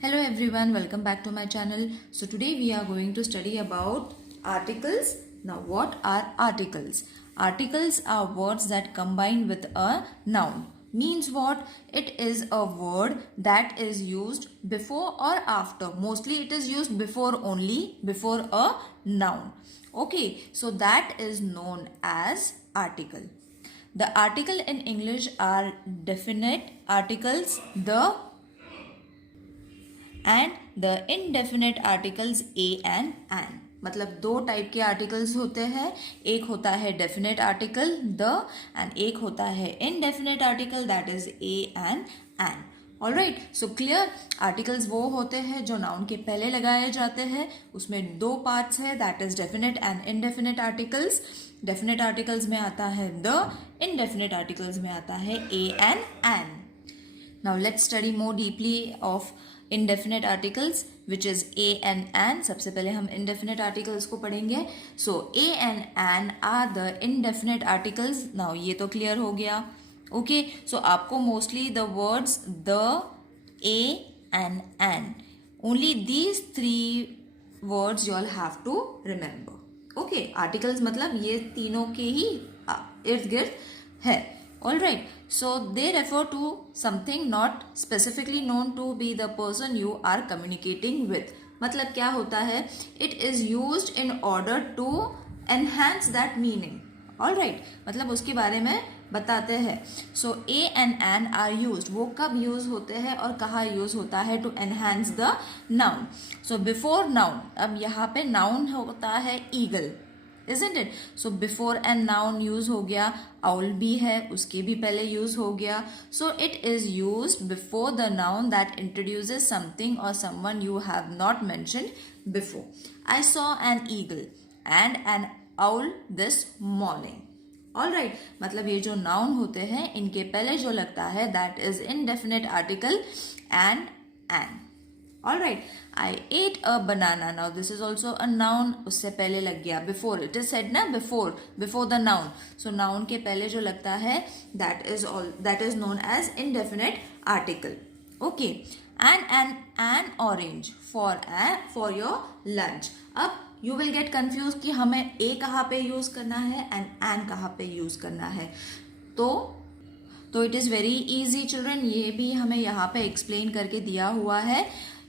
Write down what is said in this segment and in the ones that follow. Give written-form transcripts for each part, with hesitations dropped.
Hello everyone, welcome back to my channel. So today we are going to study about articles. Now what are articles? Articles are words that combine with a noun. Means what? It is a word that is used before or after. Mostly it is used before only, before a noun. Okay, so that is known as article. The article in English are definite articles, the and the indefinite articles a and an. मतलब दो type के articles होते हैं. एक होता है definite article the end एक होता है indefinite article that is a and an. Alright, so clear. Articles वो होते हैं जो नाउन के पहले लगाए जाते हैं. उसमें दो पार्ट्स है that is definite and indefinite articles. Definite articles में आता है द, इनडेफिनेट आर्टिकल्स में आता है a and an. Now let's study more deeply of indefinite articles which is a and an. सबसे पहले हम indefinite articles को पढ़ेंगे. So a and an are the indefinite articles. Now ये तो clear हो गया. Okay, so आपको mostly the words the, a and an, only these three words you all have to remember. Okay, articles मतलब ये तीनों के ही इर्द गिर्द है. Alright, so they refer to something not specifically known to be the person you are communicating with. मतलब क्या होता है? It is used in order to enhance that meaning. Alright, मतलब उसके बारे में बताते हैं. So a and an are used. वो कब use होते हैं और कहाँ use होता है? To enhance the noun. So before noun, अब यहाँ पे noun होता है eagle. Isn't it? So before and noun use हो गया. Owl भी है, उसके भी पहले use हो गया. So it is used before the noun that introduces something or someone you have not mentioned before. I saw an eagle and an owl this morning. Alright, मतलब ये जो noun होते हैं इनके पहले जो लगता है that is indefinite article and an. Alright, I ate a banana. Now this is also a noun. उससे पहले लग गया before. It is said ना before the noun. So noun के पहले जो लगता है that is known as indefinite article. Okay, and an orange for your lunch. अब you will get confused कि हमें a कहाँ पे use करना है and an कहाँ पे use करना है. तो it is very easy children. ये भी हमें यहाँ पे explain करके दिया हुआ है.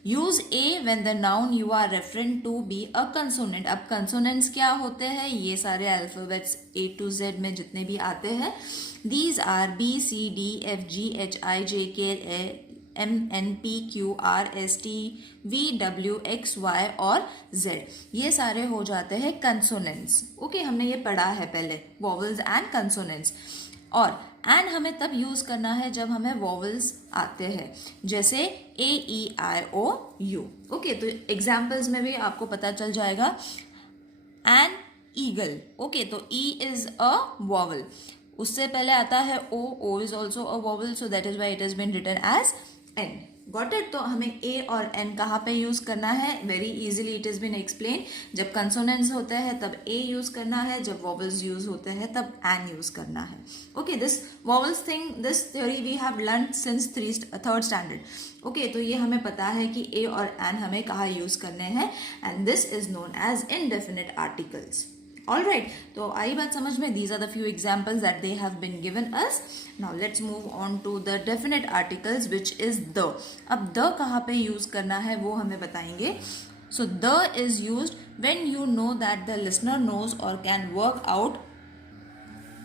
Use A when the noun you are referring to be a consonant. अब consonants क्या होते हैं? ये सारे अल्फाबेट्स A to Z में जितने भी आते हैं. These are B, C, D, F, G, H, I, J, K, M, N, P, Q, R, S, T, V, W, X, Y और Z. ये सारे हो जाते हैं consonants. ओके, हमने ये पढ़ा है पहले, vowels and consonants. और एन हमें तब यूज करना है जब हमें वॉवल्स आते हैं, जैसे ए ई आई ओ यू. ओके, तो एग्जाम्पल्स में भी आपको पता चल जाएगा. An eagle. ओके, तो ई इज अ वॉवल. उससे पहले आता है o is also a vowel, so that is why it is been written as an. Got it. तो हमें ए और एन कहाँ पे यूज करना है? Very easily it is been explain. जब कंसोनेंट्स होते हैं तब ए यूज करना है, जब वॉवल्स यूज होते हैं तब एन यूज करना है. Okay, this vowels thing, this theory we have learn since third standard. Okay, तो ये हमें पता है कि ए और एन हमें कहाँ यूज करने हैं and this is known as indefinite articles. Alright, तो आई बात समझ में. These are the few examples that they have been given us. Now let's move on to the definite articles which is the. अब the कहाँ पे use करना है वो हमें बताएंगे. So the is used when you know that the listener knows or can work out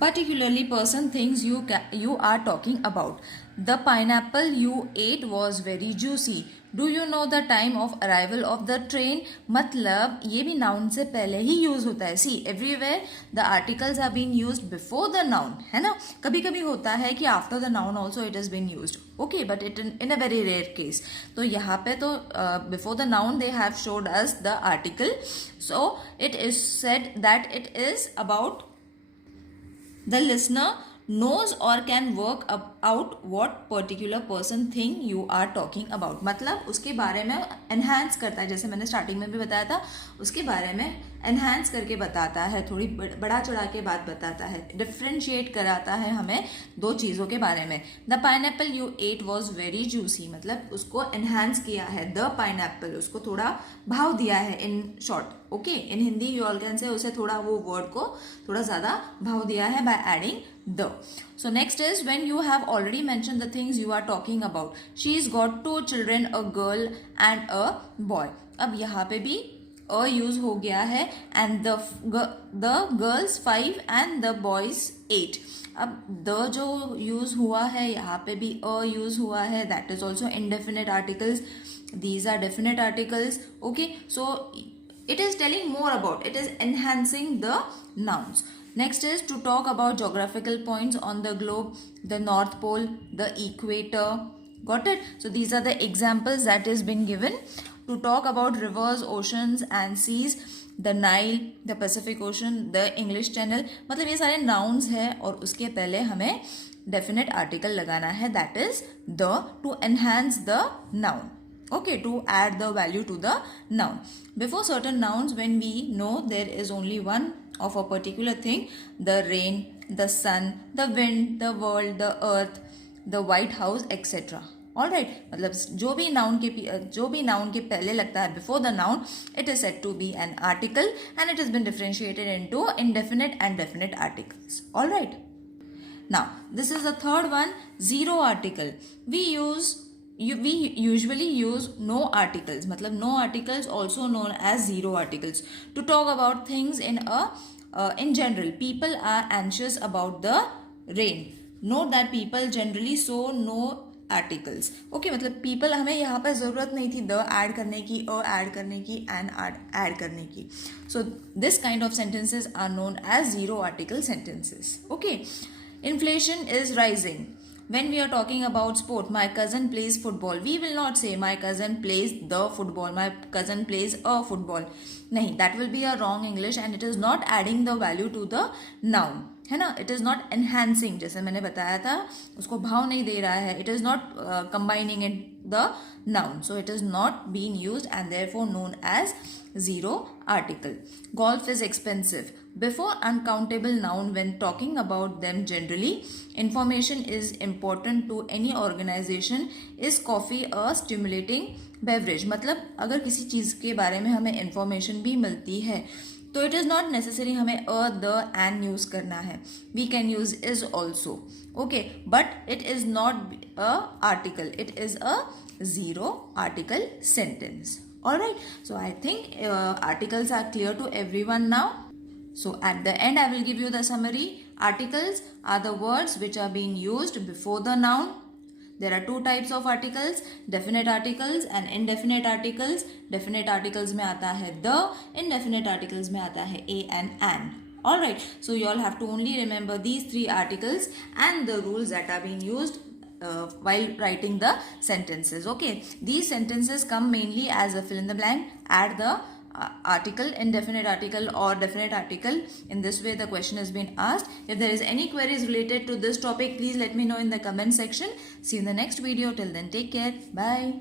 particularly person things you are talking about. The pineapple you ate was very juicy. Do you know the time of arrival of the train? मतलब ये भी noun से पहले ही use होता है. See, everywhere the articles are being used before the noun, है ना. कभी कभी होता है कि after the noun also it has been used. Okay, but it in a very rare case. तो यहाँ पे तो before the noun they have showed us the article. So it is said that it is about the listener knows or can work out what particular person thing you are talking about. मतलब उसके बारे में enhance करता है, जैसे मैंने starting में भी बताया था, उसके बारे में enhance करके बताता है, थोड़ी बड़ा चढ़ा के बात बताता है, differentiate कराता है हमें दो चीज़ों के बारे में. The pineapple you ate was very juicy, मतलब उसको enhance किया है. The pineapple, उसको थोड़ा भाव दिया है in short. Okay, in Hindi you all can say उसे थोड़ा वो वर्ड को थोड़ा ज़्यादा भाव दिया है by adding the. So next is when you have already mention the things you are talking about. She is got 2 children, a girl and a boy. अब यहाँ पे भी अ यूज हो गया है and the girls 5 and the boys 8. अब the जो use हुआ है यहाँ पे भी अ यूज हुआ है, that is also indefinite articles. These are definite articles. Okay, so it is telling more about, it is enhancing the nouns. Next is to talk about geographical points on the globe, the North Pole, the equator. Got it? So these are the examples that is been given. To talk about rivers, oceans and seas, the Nile, the Pacific Ocean, the English Channel. मतलब ये सारे nouns है और उसके पहले हमें definite article लगाना है, that is the, to enhance the noun. Okay, to add the value to the noun. Before certain nouns, when we know there is only one of a particular thing, the rain, the sun, the wind, the world, the earth, the White House, etc. Alright, मतलब जो भी noun के पहले लगता है before the noun, it is said to be an article and it has been differentiated into indefinite and definite articles. Alright. Now, this is the third one, zero article. We usually use no articles, मतलब no articles also known as zero articles, to talk about things in general. People are anxious about the rain. Note that people generally show no articles. Okay, मतलब people हमें यहाँ पर ज़रूरत नहीं थी the add करने की, a ऐड करने की, an ऐड करने की. So this kind of sentences are known as zero article sentences. Okay, inflation is rising. When we are talking about sport, my cousin plays football, we will not say my cousin plays the football, my cousin plays a football. नहीं, that will be a wrong English and it is not adding the value to the noun, है ना. It is not enhancing, जैसे मैंने बताया था, उसको भाव नहीं दे रहा है. It is not combining in the noun, so it is not being used and therefore known as zero article. Golf is expensive. Before uncountable noun, when talking about them generally, information is important to any organization. Is coffee a stimulating beverage? मतलब अगर किसी चीज़ के बारे में हमें information भी मिलती है तो it is not necessary हमें a, the, and use करना है. We can use is also. Okay, but it is not a article. It is a zero article sentence. Alright, so I think articles are clear to everyone now. So at the end I will give you the summary. Articles are the words which are being used before the noun. There are two types of articles, definite articles and indefinite articles. Definite articles में आता है the, indefinite articles में आता है a and an. Alright, so you all have to only remember these three articles and the rules that are being used while writing the sentences. Okay, these sentences come mainly as a fill in the blank. Add the article, indefinite article or definite article. In this way the question has been asked. If there is any queries related to this topic, please let me know in the comment section. See you in the next video. Till then, take care. Bye.